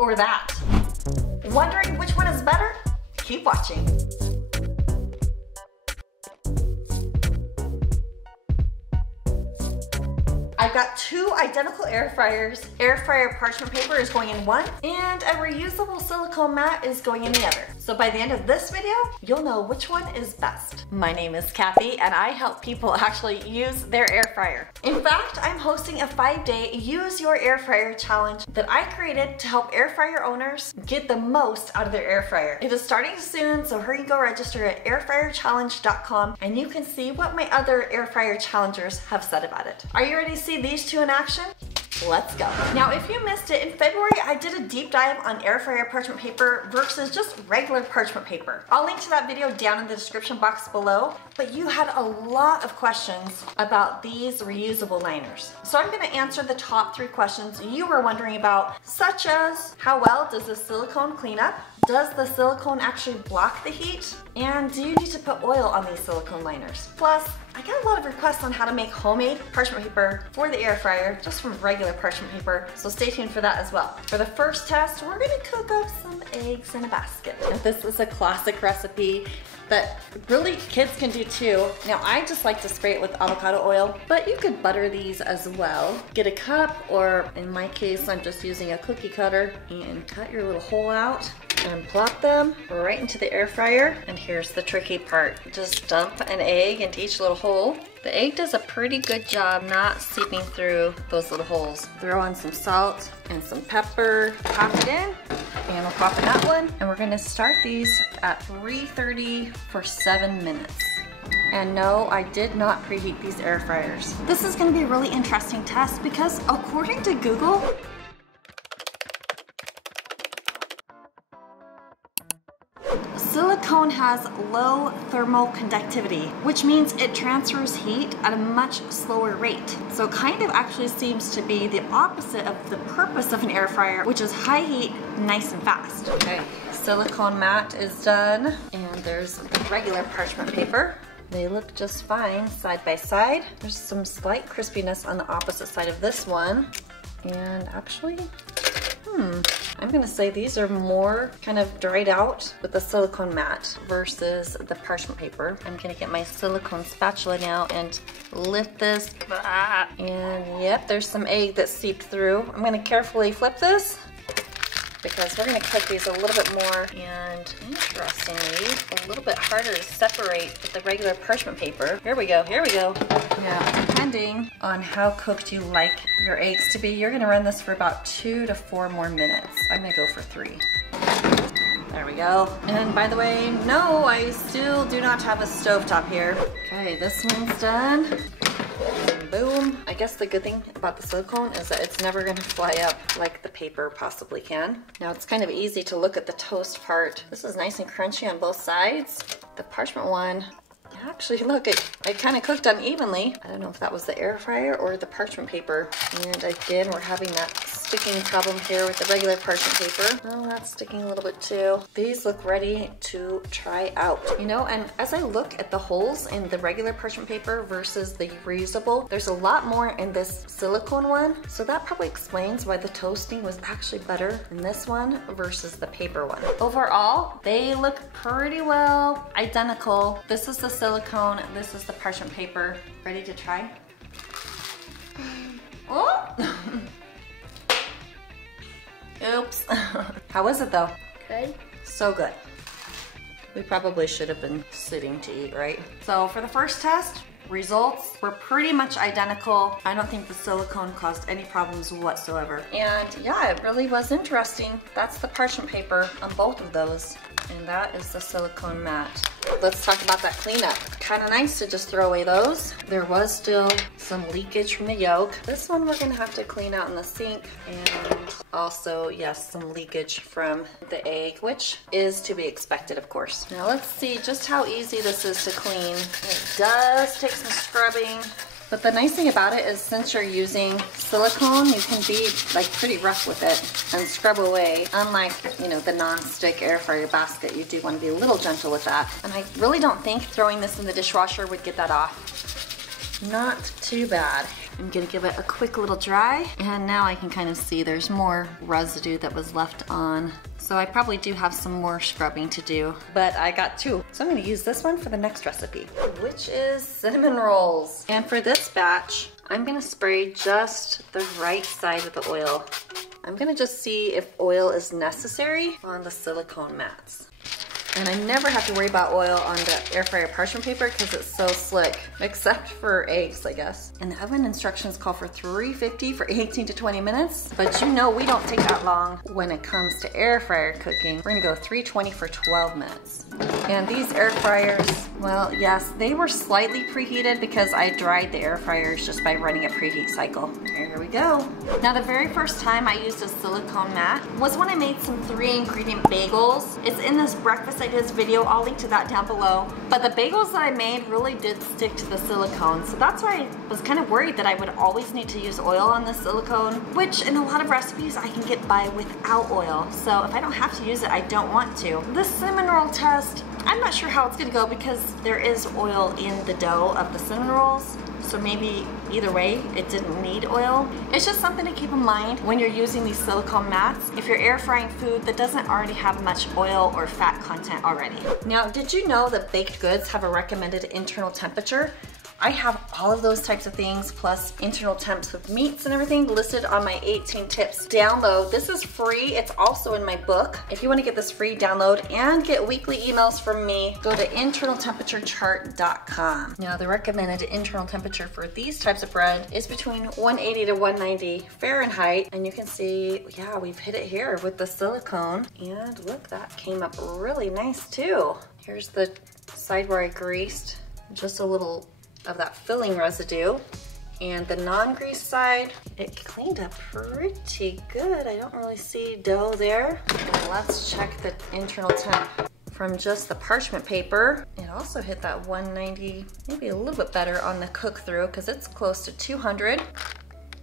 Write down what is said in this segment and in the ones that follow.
or that? Wondering which one is better? Keep watching. I've got two identical air fryers. Air fryer parchment paper is going in one, and a reusable silicone mat is going in the other. So by the end of this video, you'll know which one is best. My name is Kathy, and I help people actually use their air fryer. In fact, I'm hosting a 5-day Use Your Air Fryer challenge that I created to help air fryer owners get the most out of their air fryer. It is starting soon, so hurry and go register at airfryerchallenge.com, and you can see what my other air fryer challengers have said about it. Are you ready to see these two in action? Let's go. Now, if you missed it, in February, I did a deep dive on air fryer parchment paper versus just regular parchment paper. I'll link to that video down in the description box below, but you had a lot of questions about these reusable liners. So I'm gonna answer the top 3 questions you were wondering about, such as, how well does the silicone clean up? Does the silicone actually block the heat? And do you need to put oil on these silicone liners? Plus, I got a lot of requests on how to make homemade parchment paper for the air fryer, just from regular parchment paper, so stay tuned for that as well. For the first test, we're gonna cook up some eggs in a basket. Now, this is a classic recipe that really kids can do too. Now, I just like to spray it with avocado oil, but you could butter these as well. Get a cup, or in my case, I'm just using a cookie cutter, and cut your little hole out and plop them right into the air fryer. And here's the tricky part. Just dump an egg into each little hole. The egg does a pretty good job not seeping through those little holes. Throw in some salt and some pepper, pop it in, and we'll pop in that one. And we're gonna start these at 330 for 7 minutes. And no, I did not preheat these air fryers. This is gonna be a really interesting test because according to Google, silicone has low thermal conductivity, which means it transfers heat at a much slower rate. So it kind of actually seems to be the opposite of the purpose of an air fryer, which is high heat, nice and fast. Okay, silicone mat is done, and there's the regular parchment paper. They look just fine side by side. There's some slight crispiness on the opposite side of this one. And actually, I'm gonna say these are more kind of dried out with the silicone mat versus the parchment paper. I'm gonna get my silicone spatula now and lift this. And yep, there's some egg that seeped through. I'm gonna carefully flip this because we're gonna cook these a little bit more, and interestingly, a little bit harder to separate with the regular parchment paper. Here we go, here we go. Now, depending on how cooked you like your eggs to be, you're gonna run this for about 2 to 4 more minutes. I'm gonna go for 3. There we go. And by the way, no, I still do not have a stovetop here. Okay, this one's done. Boom. I guess the good thing about the silicone is that it's never gonna fly up like the paper possibly can. Now, it's kind of easy to look at the toast part. This is nice and crunchy on both sides. The parchment one, actually, look, it kind of cooked unevenly. I don't know if that was the air fryer or the parchment paper. And again, we're having that sticking problem here with the regular parchment paper. Oh, that's sticking a little bit too. These look ready to try out. You know, and as I look at the holes in the regular parchment paper versus the reusable, there's a lot more in this silicone one. So that probably explains why the toasting was actually better in this one versus the paper one. Overall, they look pretty well identical. This is the silicone, this is the parchment paper. Ready to try? Oh! Oops. How was it though? Good. So good. We probably should have been sitting to eat, right? So for the first test, results were pretty much identical. I don't think the silicone caused any problems whatsoever. And yeah, it really was interesting. That's the parchment paper on both of those. And that is the silicone mat. Let's talk about that cleanup. Kind of nice to just throw away those. There was still some leakage from the yolk. This one we're gonna have to clean out in the sink. And also, yes, some leakage from the egg, which is to be expected, of course. Now let's see just how easy this is to clean. It does take some scrubbing. But the nice thing about it is since you're using silicone, you can be like pretty rough with it and scrub away. Unlike, you know, the non-stick air fryer basket, you do want to be a little gentle with that. And I really don't think throwing this in the dishwasher would get that off. Not too bad. I'm gonna give it a quick little dry, and now I can kind of see there's more residue that was left on. So I probably do have some more scrubbing to do, but I got 2. So I'm gonna use this one for the next recipe, which is cinnamon rolls. And for this batch, I'm gonna spray just the right side of the oil. I'm gonna just see if oil is necessary on the silicone mats. And I never have to worry about oil on the air fryer parchment paper because it's so slick, except for eggs, I guess. And the oven instructions call for 350 for 18 to 20 minutes, but you know we don't take that long when it comes to air fryer cooking. We're gonna go 320 for 12 minutes. And these air fryers, well, yes, they were slightly preheated because I dried the air fryers just by running a preheat cycle. Here we go. Now the very first time I used a silicone mat was when I made some 3-ingredient bagels. It's in this breakfast ideas video, I'll link to that down below. But the bagels that I made really did stick to the silicone, so that's why I was kind of worried that I would always need to use oil on the silicone, which in a lot of recipes I can get by without oil. So if I don't have to use it, I don't want to. This cinnamon roll test, I'm not sure how it's gonna go because there is oil in the dough of the cinnamon rolls. So maybe either way, it didn't need oil. It's just something to keep in mind when you're using these silicone mats if you're air frying food that doesn't already have much oil or fat content already. Now, did you know that baked goods have a recommended internal temperature? I have all of those types of things, plus internal temps with meats and everything listed on my 18 tips download. This is free. It's also in my book. If you want to get this free download and get weekly emails from me, go to internaltemperaturecharts.com. Now, the recommended internal temperature for these types of bread is between 180 to 190 Fahrenheit. And you can see, yeah, we've hit it here with the silicone. And look, that came up really nice too. Here's the side where I greased, just a little of that filling residue, and the non-grease side, it cleaned up pretty good. I don't really see dough there. And let's check the internal temp from just the parchment paper. It also hit that 190, maybe a little bit better on the cook through because it's close to 200,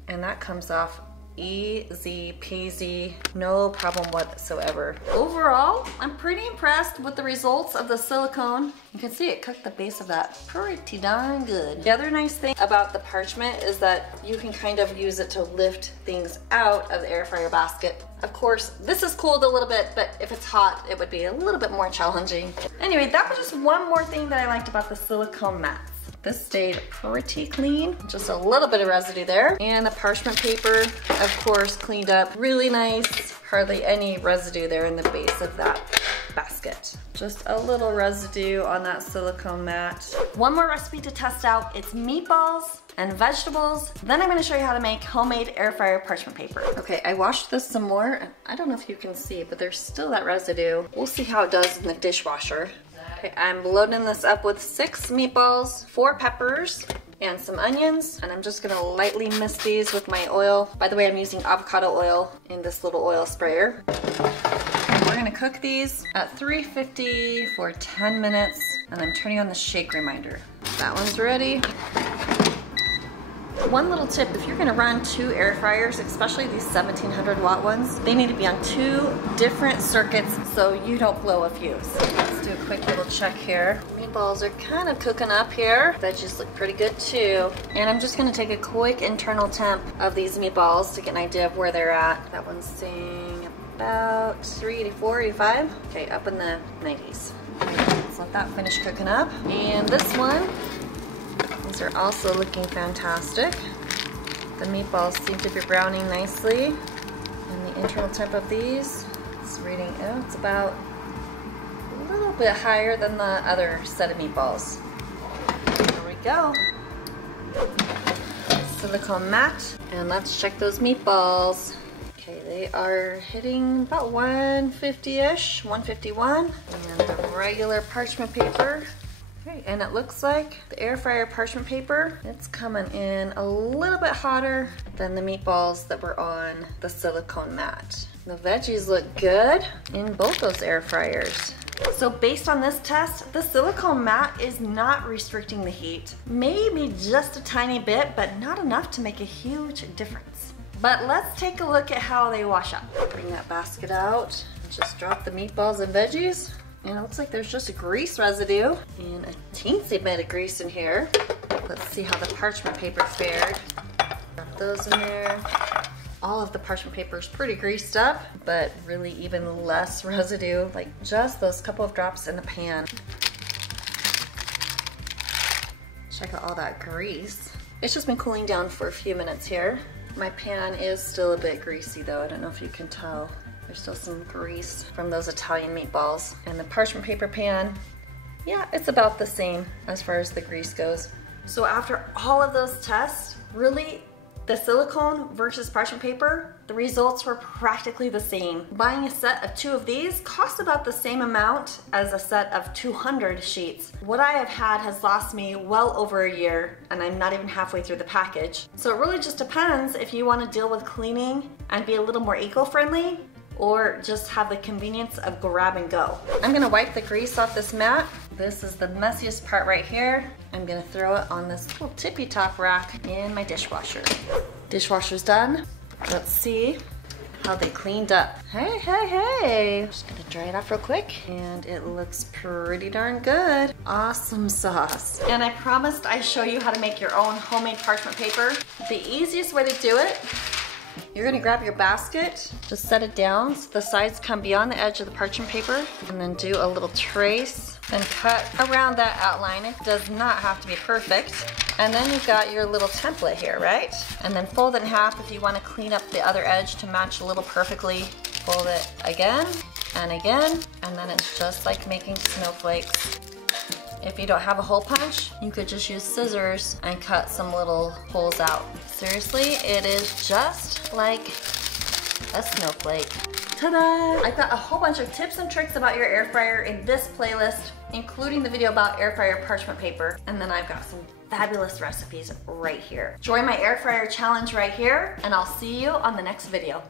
and that comes off easy peasy, no problem whatsoever. Overall, I'm pretty impressed with the results of the silicone. You can see it cooked the base of that pretty darn good. The other nice thing about the parchment is that you can kind of use it to lift things out of the air fryer basket. Of course, this is cooled a little bit, but if it's hot, it would be a little bit more challenging. Anyway, that was just one more thing that I liked about the silicone mats. This stayed pretty clean, just a little bit of residue there. And the parchment paper, of course, cleaned up really nice. Hardly any residue there in the base of that basket. Just a little residue on that silicone mat. One more recipe to test out, it's meatballs and vegetables. Then I'm gonna show you how to make homemade air fryer parchment paper. Okay, I washed this some more, and I don't know if you can see, but there's still that residue. We'll see how it does in the dishwasher. Okay, I'm loading this up with 6 meatballs, 4 peppers, and some onions, and I'm just gonna lightly mist these with my oil. By the way, I'm using avocado oil in this little oil sprayer. And we're gonna cook these at 350 for 10 minutes, and I'm turning on the shake reminder. That one's ready. One little tip, if you're gonna run 2 air fryers, especially these 1700 watt ones, they need to be on 2 different circuits so you don't blow a fuse. Let's do a quick little check here. Meatballs are kind of cooking up here. Veggies look pretty good too. And I'm just gonna take a quick internal temp of these meatballs to get an idea of where they're at. That one's saying about 384, 85. Okay, up in the 90s. Let's let that finish cooking up. And this one, these are also looking fantastic. The meatballs seem to be browning nicely. And the internal temp of these is reading, oh, it's about a little bit higher than the other set of meatballs. There we go. Silicone mat. And let's check those meatballs. Okay, they are hitting about 150-ish, 151. And the regular parchment paper. Okay, and it looks like the air fryer parchment paper, it's coming in a little bit hotter than the meatballs that were on the silicone mat. The veggies look good in both those air fryers. So based on this test, the silicone mat is not restricting the heat. Maybe just a tiny bit, but not enough to make a huge difference. But let's take a look at how they wash up. Bring that basket out and just drop the meatballs and veggies. And it looks like there's just a grease residue and a teensy bit of grease in here. Let's see how the parchment paper fared. put those in there. All of the parchment paper is pretty greased up, but really even less residue, like just those couple of drops in the pan. Check out all that grease. It's just been cooling down for a few minutes here. My pan is still a bit greasy though. I don't know if you can tell. There's still some grease from those Italian meatballs. And the parchment paper pan, yeah, it's about the same as far as the grease goes. So after all of those tests, really, the silicone versus parchment paper, the results were practically the same. Buying a set of 2 of these cost about the same amount as a set of 200 sheets. What I have had has lasted me well over a year, and I'm not even halfway through the package. So it really just depends if you want to deal with cleaning and be a little more eco-friendly, or just have the convenience of grab and go. I'm gonna wipe the grease off this mat. This is the messiest part right here. I'm gonna throw it on this little tippy top rack in my dishwasher. Dishwasher's done. Let's see how they cleaned up. Hey, hey, hey. Just gonna dry it off real quick, and it looks pretty darn good. Awesome sauce. And I promised I'd show you how to make your own homemade parchment paper. The easiest way to do it, you're gonna grab your basket, just set it down so the sides come beyond the edge of the parchment paper, and then do a little trace and cut around that outline. It does not have to be perfect. And then you've got your little template here, right? And then fold it in half if you want to clean up the other edge to match a little perfectly. Fold it again and again, and then it's just like making snowflakes. If you don't have a hole punch, you could just use scissors and cut some little holes out. Seriously, it is just like a snowflake. Ta-da! I've got a whole bunch of tips and tricks about your air fryer in this playlist, including the video about air fryer parchment paper, and then I've got some fabulous recipes right here. Join my air fryer challenge right here, and I'll see you on the next video.